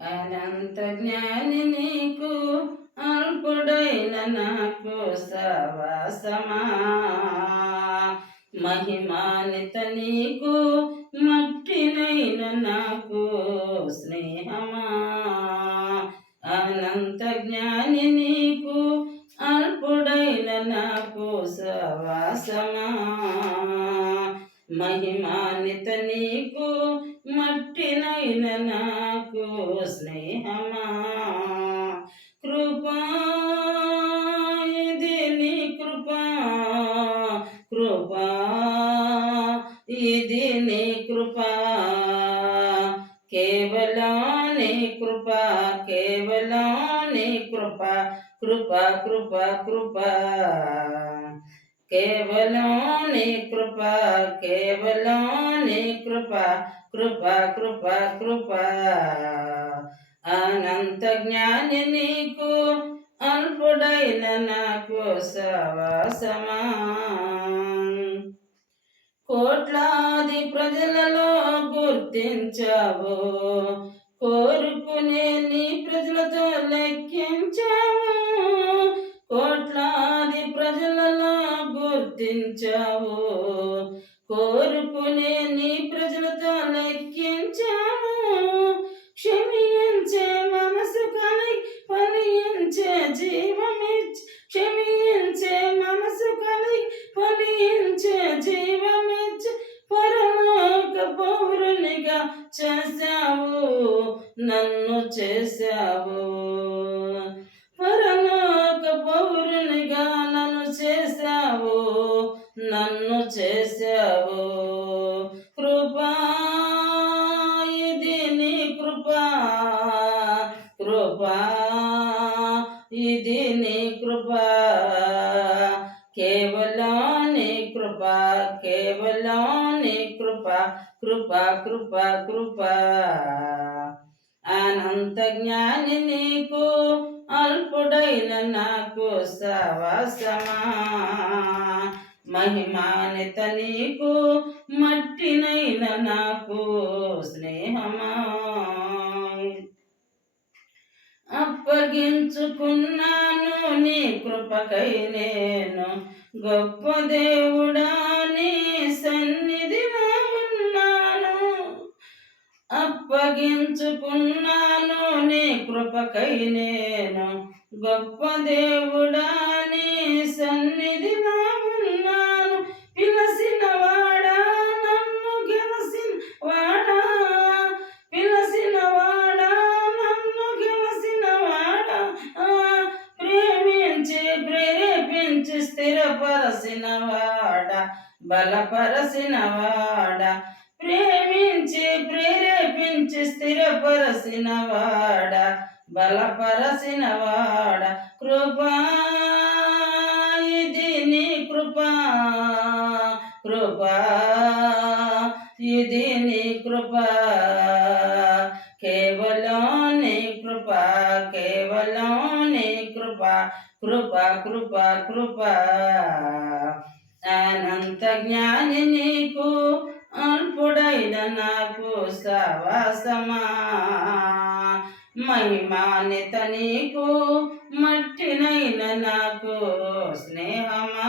అనంత జ్ఞాని నీకు అల్పుడైన నాకు సవాసమా. మహిమానిత నీకు మట్టినైన నాకు స్నేహమా. అనంత జ్ఞాని నీకు అల్పుడైన నాకు సవాసమా. మహిమానిత నీకు మట్టినైన నాకు స్నేహమా. కృపా ఇది నీ కృపా, కృపా ఇది నీ కృపా, కేవలం నీ కృపా, కేవలం నీ కృపా, కృపా కృపా కృపా. కేవలం నీ కృపా, కేవలం నీ కృపా, కృపా కృపా కృపా. అనంత జ్ఞాని నీకు అల్పుడైన నాకు సవాసమా. కోట్లాది ప్రజలలో గుర్తించావు, కోరుకునే నీ ప్రజలతో లెక్కించావు. కోట్లాది ప్రజలలో గుర్తించావు, కోరుకునే నీ ప్రజలతో లెక్కించావు. క్షమించే మనసు కలిగి ఫలించే జీవమిచ్చి, క్షమించే మనసు కలిగి ఫలించే జీవమిచ్చి పరలోక పౌరునిగా చేశావు, నన్ను చేశావు. పరలోక పౌరునిగా నన్ను చేశావు, నన్ను చేశావు. కృపా ఇది నీ కృపా, కృపా ఇది నీ కృపా, కేవలం నీ కృపా, కేవలం నీ కృపా, కృపా కృపా కృపా. అనంత జ్ఞాని నీకు అల్పుడైన నాకు సవాసమా. మహిమానిత నీకు మట్టినైన నాకు స్నేహమా. అప్పగించుకున్నాను నీ కృపకై నేను, గొప్ప దేవుడా నీ సన్నిధిలో ఉన్నాను. అప్పగించుకున్నాను నీ కృపకై నేను, గొప్ప దేవుడా నీ సన్నిధిలో ఉన్నాను. పిలసిన వాడా నన్ను గెలసిన వాడా, పిలసిన వాడా నన్ను గెలసిన వాడా, ప్రేమించి ప్రేరేపించి స్థిరపరచిన వాడా, బలపరచిన వాడా. ప్రేమించి ప్రేరేపించి స్థిరపరచిన వాడా, బలపరచిన వాడా. కృపా ఇది నీ కృపా, కృపా ఇది నీ కృపా, కేవలం నీ కృపా, కేవలం నీ కృపా, కృపా కృపా కృపా. అనంత జ్ఞాని నీకు అల్పుడైన నాకు సవాసమా. మహిమానిత నీకు మట్టినైన నాకు స్నేహమా.